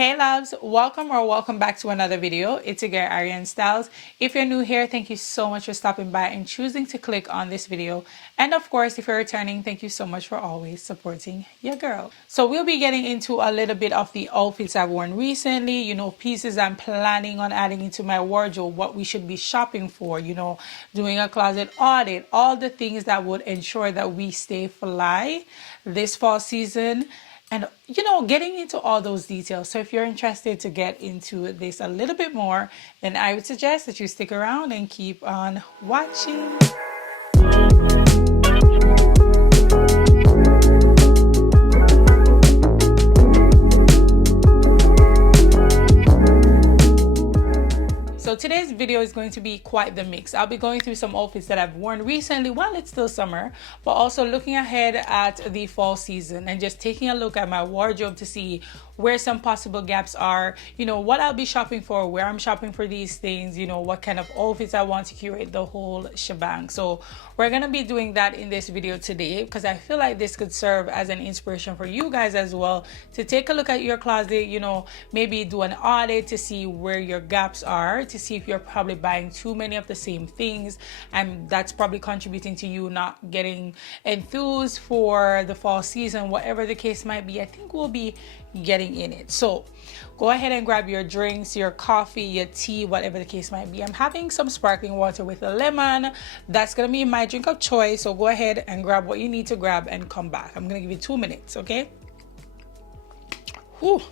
Hey loves, welcome back to another video. It's your girl ARIANNE STYLLZ. If you're new here, thank you so much for stopping by and choosing to click on this video. And of course, if you're returning, thank you so much for always supporting your girl. So we'll be getting into a little bit of the outfits I've worn recently, pieces I'm planning on adding into my wardrobe, what we should be shopping for, doing a closet audit, all the things that would ensure that we stay fly this fall season. And, getting into all those details. So if you're interested to get into this a little bit more, then I would suggest that you stick around and keep on watching. So today's video is going to be quite the mix. I'll be going through some outfits that I've worn recently while it's still summer, but also looking ahead at the fall season and just taking a look at my wardrobe to see where some possible gaps are, what I'll be shopping for, where I'm shopping for these things, what kind of outfits I want to curate, the whole shebang. So we're going to be doing that in this video today because I feel like this could serve as an inspiration for you guys as well to take a look at your closet, maybe do an audit to see where your gaps are, to see if you're probably buying too many of the same things, and that's probably contributing to you not getting enthused for the fall season. Whatever the case might be, I think we'll be getting in it. So go ahead and grab your drinks, your coffee, your tea, whatever the case might be. I'm having some sparkling water with a lemon. That's gonna be my drink of choice. So go ahead and grab what you need to grab and come back. I'm gonna give you 2 minutes, okay? Whew.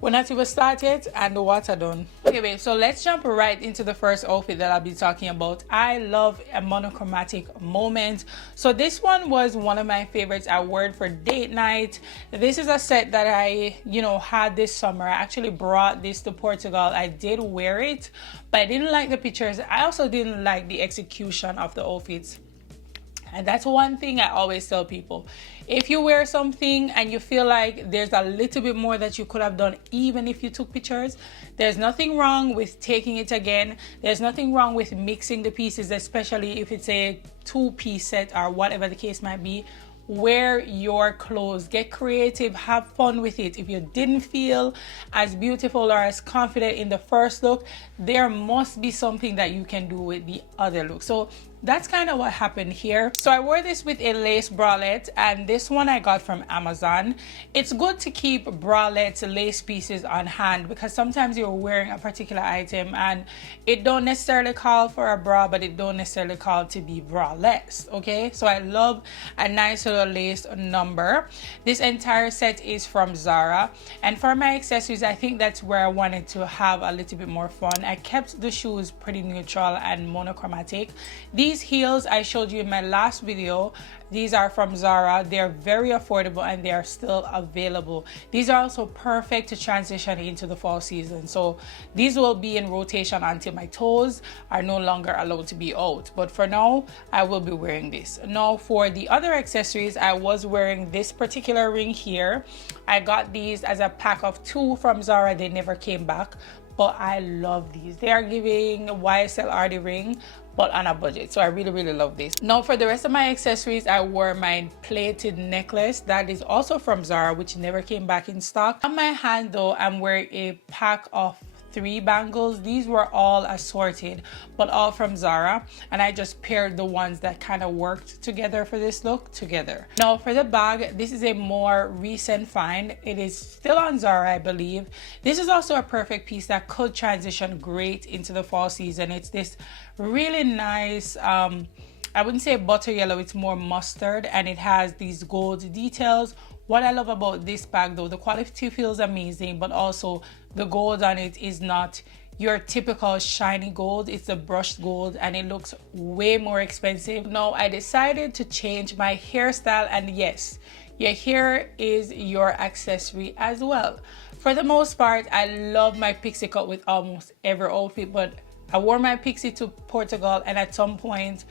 We're not even started and the water done. Okay, babe, so let's jump right into the first outfit that I'll be talking about. I love a monochromatic moment. So this one was one of my favorites I wore for date night. This is a set that I, had this summer. I actually brought this to Portugal. I did wear it, but I didn't like the pictures. I also didn't like the execution of the outfits. And that's one thing I always tell people. If you wear something and you feel like there's a little bit more that you could have done, even if you took pictures, there's nothing wrong with taking it again. There's nothing wrong with mixing the pieces, especially if it's a two-piece set or whatever the case might be. Wear your clothes, get creative, have fun with it. If you didn't feel as beautiful or as confident in the first look, there must be something that you can do with the other look. So that's kind of what happened here. So I wore this with a lace bralette, and this one I got from Amazon. It's good to keep bralettes, lace pieces on hand because sometimes you're wearing a particular item and it don't necessarily call for a bra, but it don't necessarily call to be braless, okay? So I love a nice little lace number. This entire set is from Zara, and for my accessories, I think that's where I wanted to have a little bit more fun. I kept the shoes pretty neutral and monochromatic. These heels I showed you in my last video, these are from Zara. They're very affordable and they are still available. These are also perfect to transition into the fall season. So these will be in rotation until my toes are no longer allowed to be out. But for now, I will be wearing this. Now for the other accessories, I was wearing this particular ring here. I got these as a pack of 2 from Zara. They never came back, but I love these. They are giving YSL Arty ring, but on a budget. So I really love this. Now for the rest of my accessories, I wore my plated necklace that is also from Zara, which never came back in stock. On my hand though, I'm wearing a pack of 3 bangles. These were all assorted, but all from Zara, and I just paired the ones that kind of worked together for this look together. Now for the bag, this is a more recent find. It is still on Zara, I believe. This is also a perfect piece that could transition great into the fall season. It's this really nice I wouldn't say butter yellow, it's more mustard, and it has these gold details. What I love about this bag though, the quality feels amazing, but also the gold on it is not your typical shiny gold. It's a brushed gold and it looks way more expensive. Now I decided to change my hairstyle, and yes, your hair is your accessory as well. For the most part, I love my pixie cut with almost every outfit, but I wore my pixie to Portugal, and at some point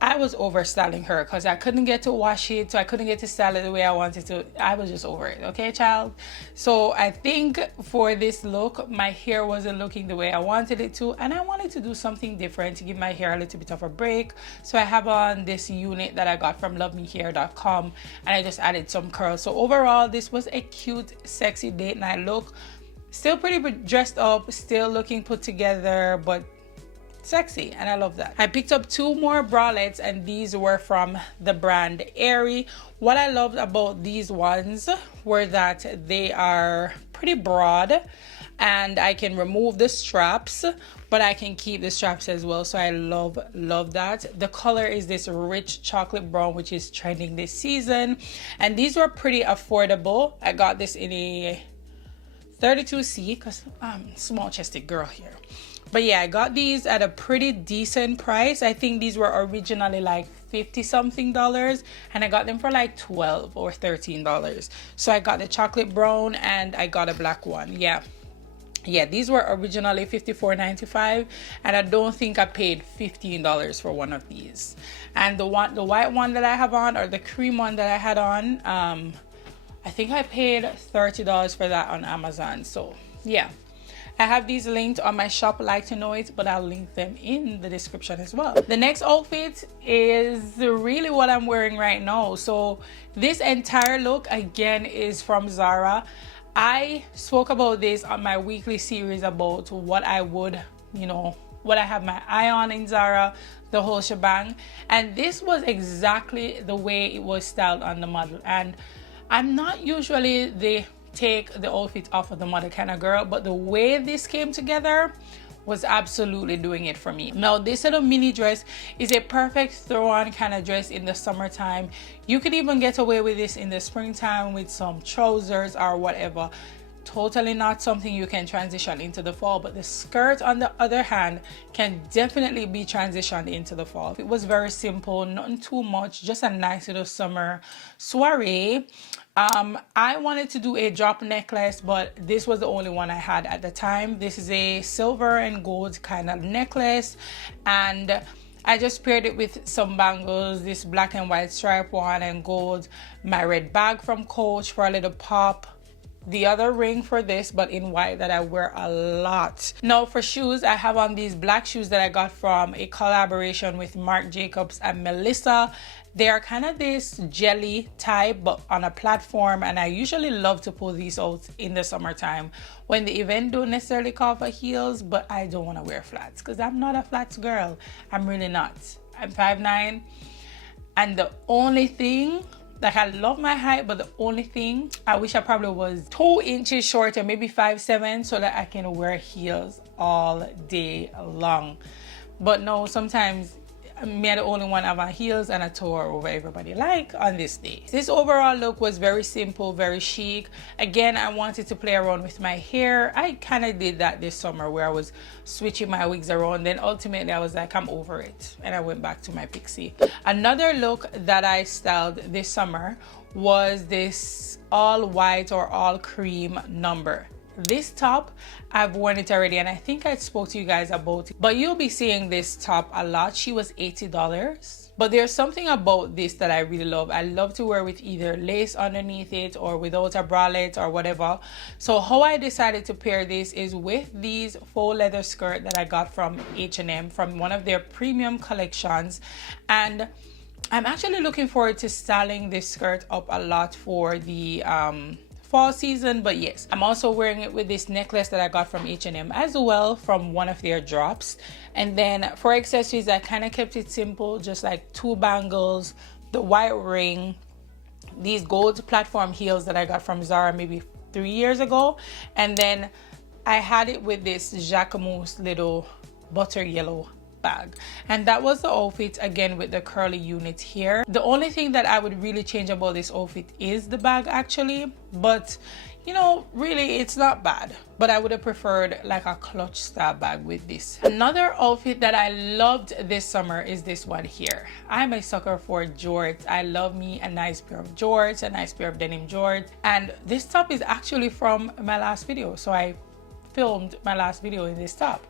I was over styling her because I couldn't get to wash it, so I couldn't get to style it the way I wanted to. I was just over it, okay, child? So I think for this look, my hair wasn't looking the way I wanted it to, and I wanted to do something different to give my hair a little bit of a break. So I have on this unit that I got from lovemehair.com, and I just added some curls. So overall, this was a cute, sexy date night look. Still pretty dressed up, still looking put together, but sexy, and I love that. I picked up 2 more bralettes, and these were from the brand ARIANNE. What I loved about these ones were that they are pretty broad, and I can remove the straps, but I can keep the straps as well. So I love that. The color is this rich chocolate brown, which is trending this season, and these were pretty affordable. I got this in a 32C because I'm a small chested girl here. But yeah, I got these at a pretty decent price. I think these were originally like $50 something, and I got them for like $12 or $13. So I got the chocolate brown and I got a black one. Yeah, these were originally $54.95, and I don't think I paid $15 for one of these. And the white one that I have on, or the cream one that I had on, I think I paid $30 for that on Amazon. So yeah, I have these linked on my shop, like to know it, but I'll link them in the description as well. The next outfit is really what I'm wearing right now. So this entire look again is from Zara. I spoke about this on my weekly series about what I would, what I have my eye on in Zara, the whole shebang. And this was exactly the way it was styled on the model. And I'm not usually the take the outfit off of the model kind of girl, but the way this came together was absolutely doing it for me. Now this little mini dress is a perfect throw on kind of dress in the summertime. You could even get away with this in the springtime with some trousers or whatever. Totally not something you can transition into the fall, but the skirt on the other hand can definitely be transitioned into the fall. It was very simple, nothing too much, just a nice little summer soiree. I wanted to do a drop necklace, but this was the only one I had at the time. This is a silver and gold kind of necklace, and I just paired it with some bangles, this black and white stripe one and gold, my red bag from Coach for a little pop, the other ring for this but in white that I wear a lot. Now for shoes, I have on these black shoes that I got from a collaboration with Marc Jacobs and Melissa. They are kind of this jelly type but on a platform, and I usually love to pull these out in the summertime when the event don't necessarily call for heels, but I don't want to wear flats because I'm not a flats girl. I'm really not. I'm 5'9", and the only thing, like, I love my height, but the only thing, I wish I probably was 2 inches shorter, maybe 5'7", so that I can wear heels all day long. But no, sometimes I'm the only one have on heels and a tour over everybody like on this day. This overall look was very simple, very chic. Again, I wanted to play around with my hair. I kind of did that this summer where I was switching my wigs around. Then ultimately I was like, I'm over it, and I went back to my pixie. Another look that I styled this summer was this all white or all cream number. This top, I've worn it already, and I think I spoke to you guys about it, but you'll be seeing this top a lot. She was $80, but there's something about this that I really love. I love to wear with either lace underneath it or without a bralette or whatever. So how I decided to pair this is with these faux leather skirt that I got from H&M, from one of their premium collections. And I'm actually looking forward to styling this skirt up a lot for the fall season. But yes, I'm also wearing it with this necklace that I got from H&M as well, from one of their drops. And then for accessories, I kind of kept it simple, just like 2 bangles, the white ring, these gold platform heels that I got from Zara maybe 3 years ago, and then I had it with this Jacquemus little butter yellow bag. And that was the outfit, again with the curly unit here. The only thing that I would really change about this outfit is the bag actually, but you know, really it's not bad, but I would have preferred like a clutch style bag with this. Another outfit that I loved this summer is this one here. I'm a sucker for jorts. I love me a nice pair of jorts, a nice pair of denim jorts, and this top is actually from my last video. So I filmed my last video in this top.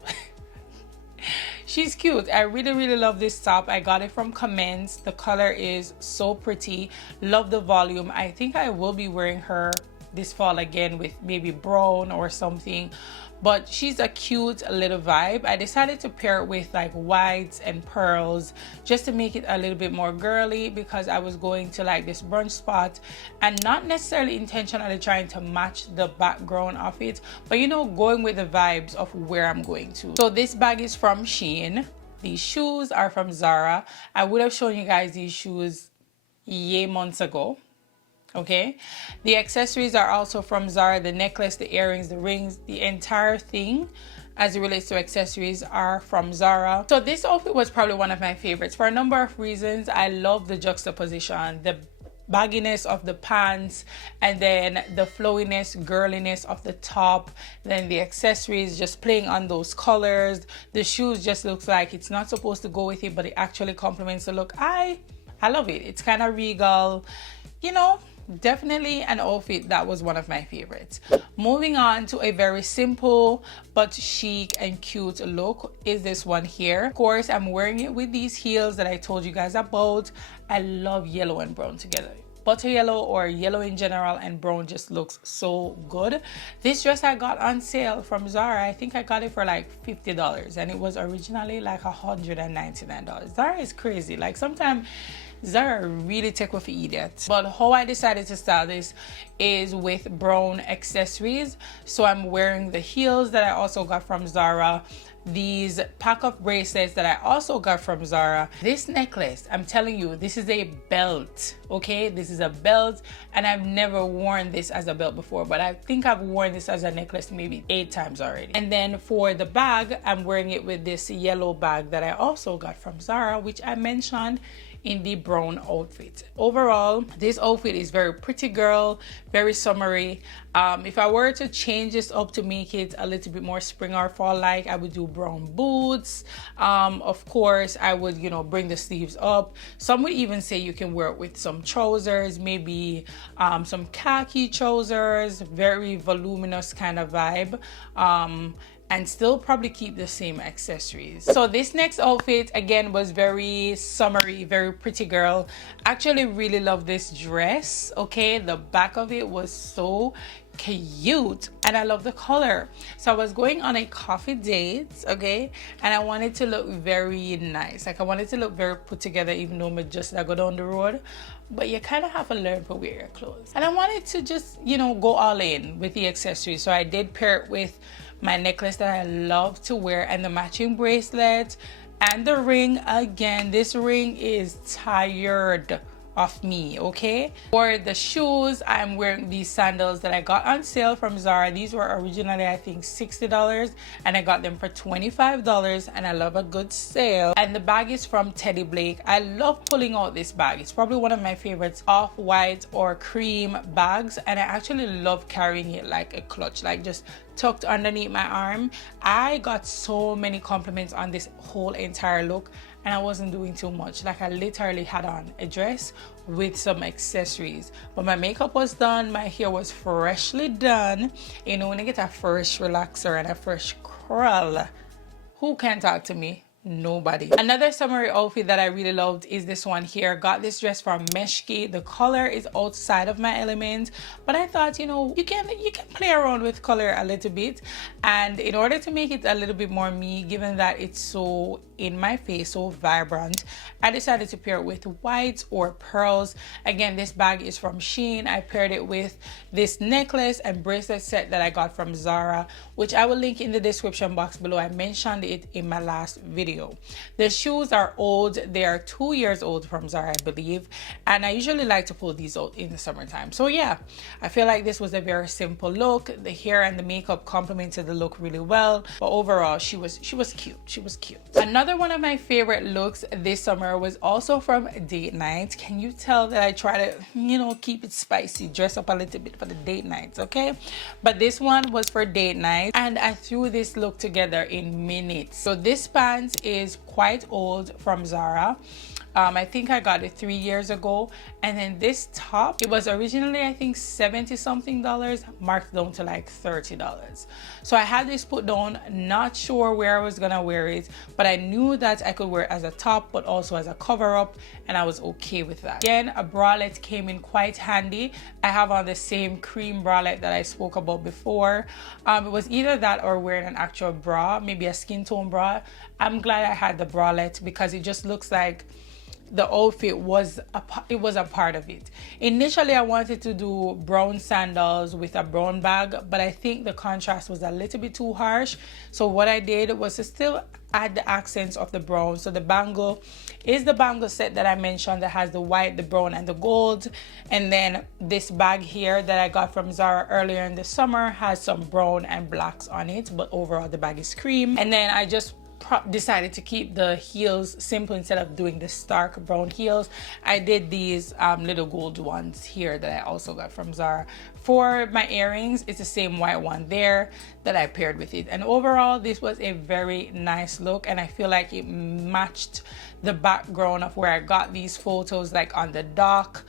she's cute. I really love this top. I got it from Comments. The color is so pretty. Love the volume. I think I will be wearing her this fall again with maybe brown or something, but she's a cute little vibe. I decided to pair it with like whites and pearls just to make it a little bit more girly, because I was going to like this brunch spot and not necessarily intentionally trying to match the background of it, but you know, going with the vibes of where I'm going to. So this bag is from Shein. These shoes are from Zara. I would have shown you guys these shoes yay months ago. Okay, the accessories are also from Zara. The necklace, the earrings, the rings, the entire thing as it relates to accessories are from Zara. So this outfit was probably one of my favorites for a number of reasons. I love the juxtaposition, the bagginess of the pants, and then the flowiness, girliness of the top, then the accessories just playing on those colors. The shoes just looks like it's not supposed to go with it, but it actually complements the look. I love it. It's kind of regal, you know. Definitely an outfit that was one of my favorites. Moving on to a very simple but chic and cute look is this one here. Of course, I'm wearing it with these heels that I told you guys about. I love yellow and brown together. Butter yellow or yellow in general and brown just looks so good. This dress I got on sale from Zara. I think I got it for like $50 and it was originally like $199. Zara is crazy. Like sometimes Zara really take off idiot. But how I decided to style this is with brown accessories. So I'm wearing the heels that I also got from Zara, these pack of bracelets that I also got from Zara. This necklace, I'm telling you, this is a belt. Okay, this is a belt, and I've never worn this as a belt before, but I think I've worn this as a necklace maybe 8 times already. And then for the bag, I'm wearing it with this yellow bag that I also got from Zara, which I mentioned in the brown outfit. Overall, this outfit is very pretty girl, very summery. If I were to change this up to make it a little bit more spring or fall like, I would do brown boots. Of course, I would, you know, bring the sleeves up. Some would even say you can wear it with some trousers, maybe some khaki trousers, very voluminous kind of vibe. And still probably keep the same accessories. So this next outfit again was very summery, very pretty girl. Actually really love this dress. Okay, the back of it was so cute and I love the color. So I was going on a coffee date, okay, and I wanted to look very nice. Like I wanted to look very put together, even though I just go down the road. But you kind of have to learn to wear your clothes. And I wanted to just, you know, go all in with the accessories. So I did pair it with my necklace that I love to wear and the matching bracelet and the ring. Again, this ring is tired of me, okay? For the shoes, I'm wearing these sandals that I got on sale from Zara. These were originally I think $60 and I got them for $25, and I love a good sale. And the bag is from Teddy Blake. I love pulling out this bag. It's probably one of my favorites, off-white or cream bags, and I actually love carrying it like a clutch, like just tucked underneath my arm. I got so many compliments on this whole entire look, and I wasn't doing too much. Like I literally had on a dress with some accessories, but my makeup was done, my hair was freshly done. You know, when I get a fresh relaxer and a fresh curl, who can talk to me? Nobody. Another summery outfit that I really loved is this one here. Got this dress from Meshki. The color is outside of my element, but I thought, you know, you can play around with color a little bit, and in order to make it a little bit more me, given that it's so in my face, so vibrant, I decided to pair it with whites or pearls. Again, this bag is from Shein. I paired it with this necklace and bracelet set that I got from Zara, which I will link in the description box below. I mentioned it in my last video. The shoes are old. They are 2 years old from Zara, I believe, and I usually like to pull these out in the summertime. So yeah, I feel like this was a very simple look. The hair and the makeup complemented the look really well, but overall she was cute. She was cute. Another one of my favorite looks this summer was also from date night. Can you tell that I try to, you know, keep it spicy, dress up a little bit for the date nights, okay? But this one was for date night, and I threw this look together in minutes. So this pants is quite old from Zara. I think I got it 3 years ago. And then this top, it was originally I think $70 something, marked down to like $30. So I had this put down, not sure where I was gonna wear it, but I knew that I could wear it as a top but also as a cover up, and I was okay with that. Again, a bralette came in quite handy. I have on the same cream bralette that I spoke about before. It was either that or wearing an actual bra, maybe a skin tone bra. I'm glad I had the bralette because it just looks like the outfit was a part of it. Initially I wanted to do brown sandals with a brown bag, but I think the contrast was a little bit too harsh. So what I did was to still add the accents of the brown. So the bangle is the bangle set that I mentioned that has the white, the brown, and the gold. And then this bag here that I got from Zara earlier in the summer has some brown and blacks on it, but overall the bag is cream. And then I just decided to keep the heels simple instead of doing the stark brown heels. I did these little gold ones here that I also got from Zara. For my earrings, it's the same white one there that I paired with it. And overall, this was a very nice look, and I feel like it matched the background of where I got these photos, like on the dock.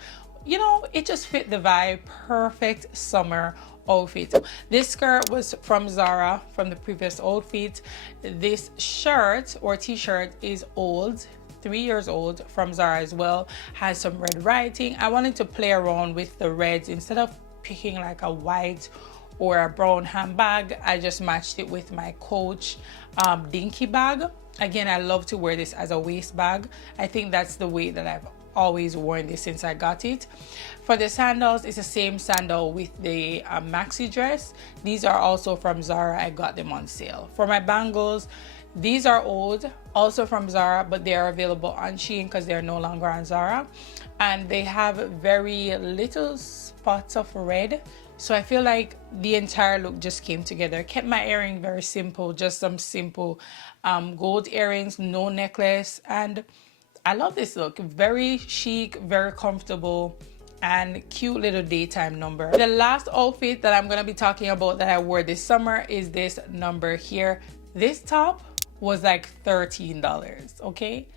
You know, it just fit the vibe. Perfect summer outfit. This skirt was from Zara from the previous outfit. This shirt or t-shirt is old, 3 years old, from Zara as well. Has some red writing. I wanted to play around with the reds. Instead of picking like a white or a brown handbag, I just matched it with my Coach dinky bag. Again, I love to wear this as a waist bag. I think that's the way that I've always worn this since I got it. For the sandals, it's the same sandal with the maxi dress. These are also from Zara. I got them on sale. For my bangles, these are old, also from Zara, but they are available on Shein because they're no longer on Zara, and they have very little spots of red. So I feel like the entire look just came together. Kept my earring very simple, just some simple gold earrings, no necklace, and I love this look. Very chic, very comfortable, and cute little daytime number. The last outfit that I'm gonna be talking about that I wore this summer is this number here. This top was like $13, okay?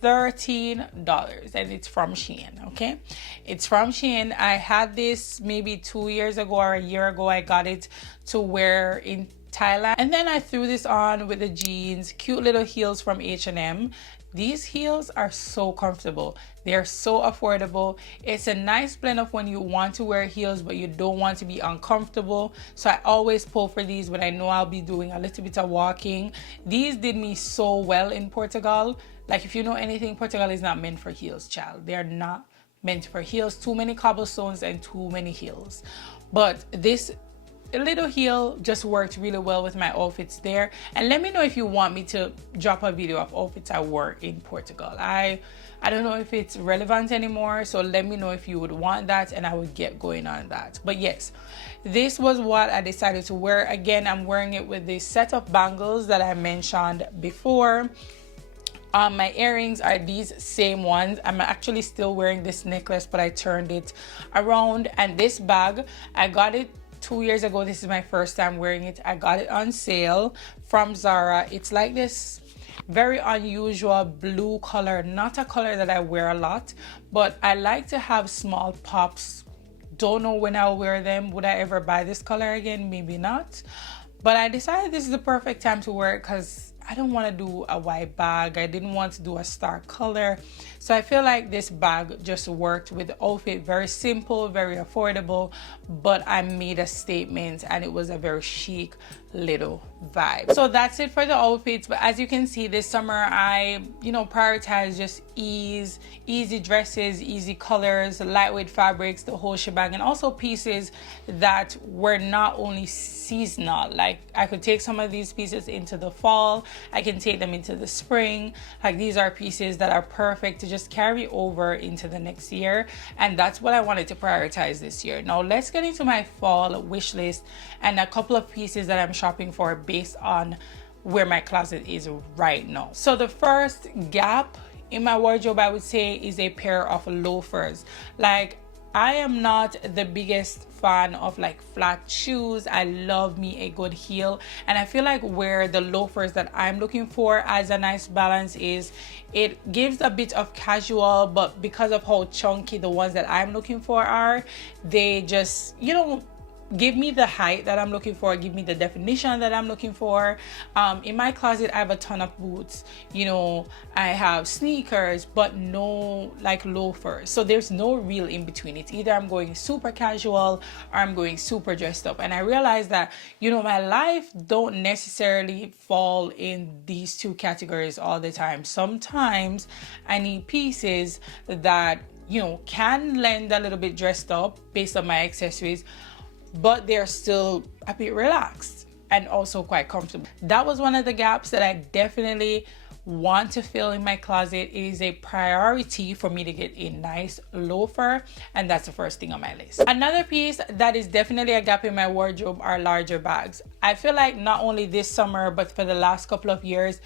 $13, and it's from Shein, okay? It's from Shein. I had this maybe 2 years ago or a year ago. I got it to wear in Thailand, and then I threw this on with the jeans. Cute little heels from H&M. These heels are so comfortable. They're so affordable. It's a nice blend of when you want to wear heels but you don't want to be uncomfortable. So I always pull for these when I know I'll be doing a little bit of walking. These did me so well in Portugal. Like, if you know anything, Portugal is not meant for heels, child. They're not meant for heels. Too many cobblestones and too many heels. But this little heel just worked really well with my outfits there. And let me know if you want me to drop a video of outfits I wore in Portugal. I don't know if it's relevant anymore, so let me know if you would want that and I would get going on that. But yes, this was what I decided to wear. Again, I'm wearing it with this set of bangles that I mentioned before. My earrings are these same ones. I'm actually still wearing this necklace, but I turned it around. And this bag, I got it 2 years ago. This is my first time wearing it. I got it on sale from Zara. It's like this very unusual blue color, not a color that I wear a lot, but I like to have small pops. Don't know when I'll wear them. Would I ever buy this color again? Maybe not. But I decided this is the perfect time to wear it because I don't want to do a white bag. I didn't want to do a stark color. So I feel like this bag just worked with the outfit. Very simple, very affordable, but I made a statement and it was a very chic little vibe. So that's it for the outfits. But as you can see, this summer I prioritize just easy dresses, easy colors, lightweight fabrics, the whole shebang, and also pieces that were not only seasonal. Like, I could take some of these pieces into the fall, I can take them into the spring. Like, these are pieces that are perfect to just carry over into the next year, and that's what I wanted to prioritize this year. Now let's get into my fall wish list and a couple of pieces that I'm shopping for based on where my closet is right now. So the first gap in my wardrobe, I would say, is a pair of loafers. Like, I am not the biggest fan of like flat shoes. I love me a good heel, and I feel like where the loafers that I'm looking for as a nice balance is, it gives a bit of casual, but because of how chunky the ones that I'm looking for are, they just, you know, give me the height that I'm looking for, give me the definition that I'm looking for. In my closet, I have a ton of boots, you know, I have sneakers, but no like loafers. So there's no real in between. It's either I'm going super casual or I'm going super dressed up. And I realized that, you know, my life don't necessarily fall in these two categories all the time. Sometimes I need pieces that, you know, can lend a little bit dressed up based on my accessories, but they're still a bit relaxed and also quite comfortable. That was one of the gaps that I definitely want to fill in my closet. It is a priority for me to get a nice loafer, and that's the first thing on my list. Another piece that is definitely a gap in my wardrobe are larger bags. I feel like not only this summer, but for the last couple of years,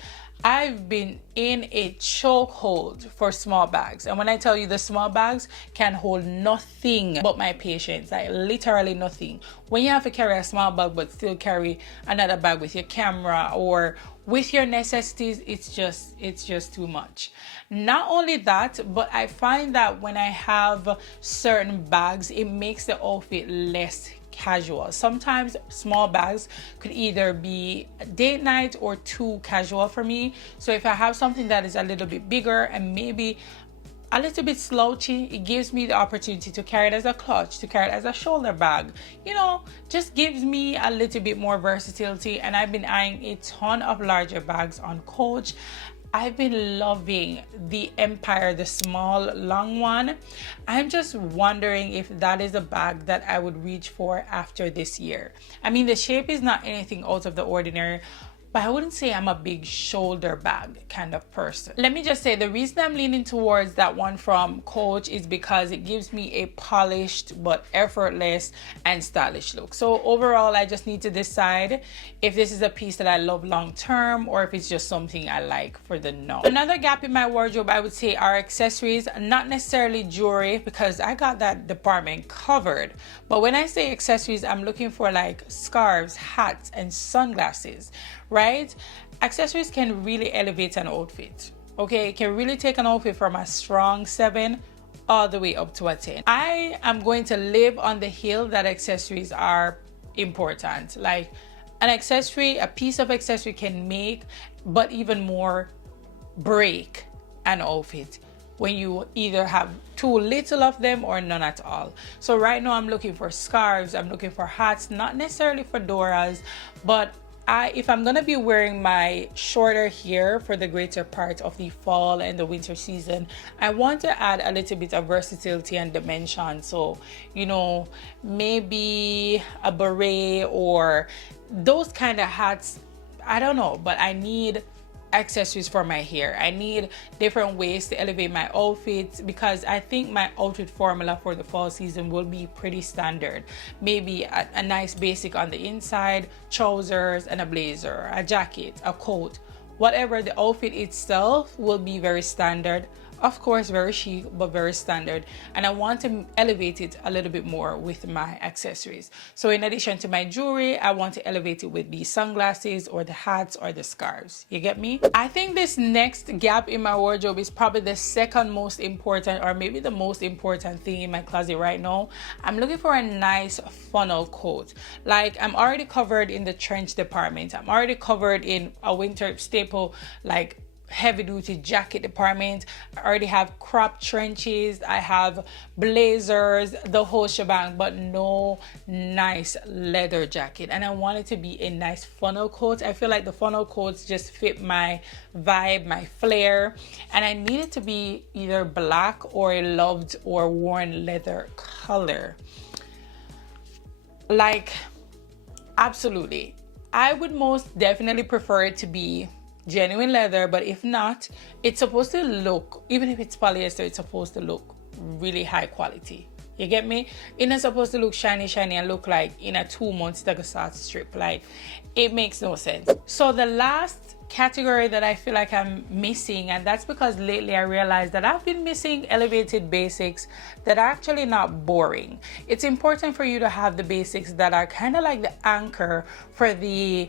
I've been in a chokehold for small bags. And when I tell you the small bags can hold nothing but my patience, like literally nothing. When you have to carry a small bag but still carry another bag with your camera or with your necessities, it's just too much. Not only that, but I find that when I have certain bags, it makes the outfit less casual. Sometimes small bags could either be date night or too casual for me. So if I have something that is a little bit bigger and maybe a little bit slouchy, it gives me the opportunity to carry it as a clutch, to carry it as a shoulder bag, you know, just gives me a little bit more versatility. And I've been eyeing a ton of larger bags on Coach. I've been loving the Empire, the small long one. I'm just wondering if that is a bag that I would reach for after this year. I mean, the shape is not anything out of the ordinary, but I wouldn't say I'm a big shoulder bag kind of person. Let me just say the reason I'm leaning towards that one from Coach is because it gives me a polished but effortless and stylish look. So overall, I just need to decide if this is a piece that I love long term or if it's just something I like for the now. Another gap in my wardrobe, I would say, are accessories, not necessarily jewelry because I got that department covered. But when I say accessories, I'm looking for like scarves, hats, and sunglasses. Right? Accessories can really elevate an outfit. Okay, it can really take an outfit from a strong 7 all the way up to a 10. I am going to live on the hill that accessories are important. Like an accessory, a piece of accessory can make, but even more break an outfit when you either have too little of them or none at all. So right now I'm looking for scarves, I'm looking for hats, not necessarily fedoras, but if I'm gonna be wearing my shorter hair for the greater part of the fall and the winter season, I want to add a little bit of versatility and dimension. So, you know, maybe a beret or those kind of hats, I don't know, but I need accessories for my hair. I need different ways to elevate my outfits because I think my outfit formula for the fall season will be pretty standard. Maybe a nice basic on the inside, trousers and a blazer, a jacket, a coat, whatever. The outfit itself will be very standard. Of course, very chic, but very standard. And I want to elevate it a little bit more with my accessories. So in addition to my jewelry, I want to elevate it with the sunglasses or the hats or the scarves. You get me? I think this next gap in my wardrobe is probably the second most important, or maybe the most important thing in my closet right now. I'm looking for a nice funnel coat. Like I'm already covered in the trench department. I'm already covered in a winter staple like heavy duty jacket department. I already have crop trenches, I have blazers, the whole shebang, but no nice leather jacket. And I want it to be a nice funnel coat. I feel like the funnel coats just fit my vibe, my flair, and I need it to be either black or a loved or worn leather color. Like, absolutely. I would most definitely prefer it to be genuine leather, but if not, it's supposed to look, even if it's polyester, it's supposed to look really high quality. You get me? It's not supposed to look shiny and look like in a 2 months it's gonna start to strip. Like, it makes no sense. So the last category that I feel like I'm missing, and that's because lately I realized that I've been missing elevated basics that are actually not boring. It's important for you to have the basics that are kind of like the anchor for the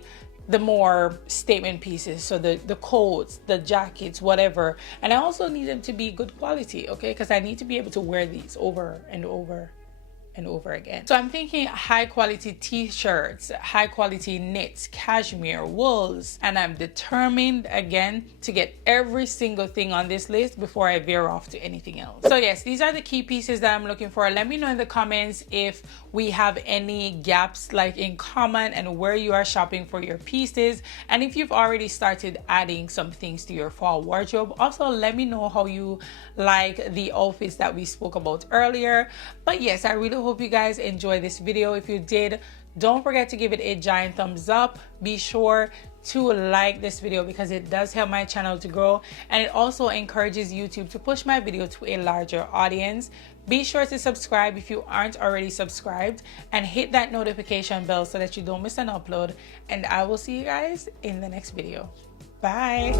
more statement pieces, so the coats, the jackets, whatever. And I also need them to be good quality, okay, because I need to be able to wear these over and over and over again. So I'm thinking high quality t-shirts, high quality knits, cashmere, wools, and I'm determined again to get every single thing on this list before I veer off to anything else. So yes, these are the key pieces that I'm looking for. Let me know in the comments if we have any gaps like in common and where you are shopping for your pieces, and if you've already started adding some things to your fall wardrobe. Also, let me know how you like the outfits that we spoke about earlier. But yes, I really hope you guys enjoyed this video. If you did, don't forget to give it a giant thumbs up. Be sure to like this video because it does help my channel to grow, and it also encourages YouTube to push my video to a larger audience. Be sure to subscribe if you aren't already subscribed, and hit that notification bell so that you don't miss an upload. And I will see you guys in the next video. Bye.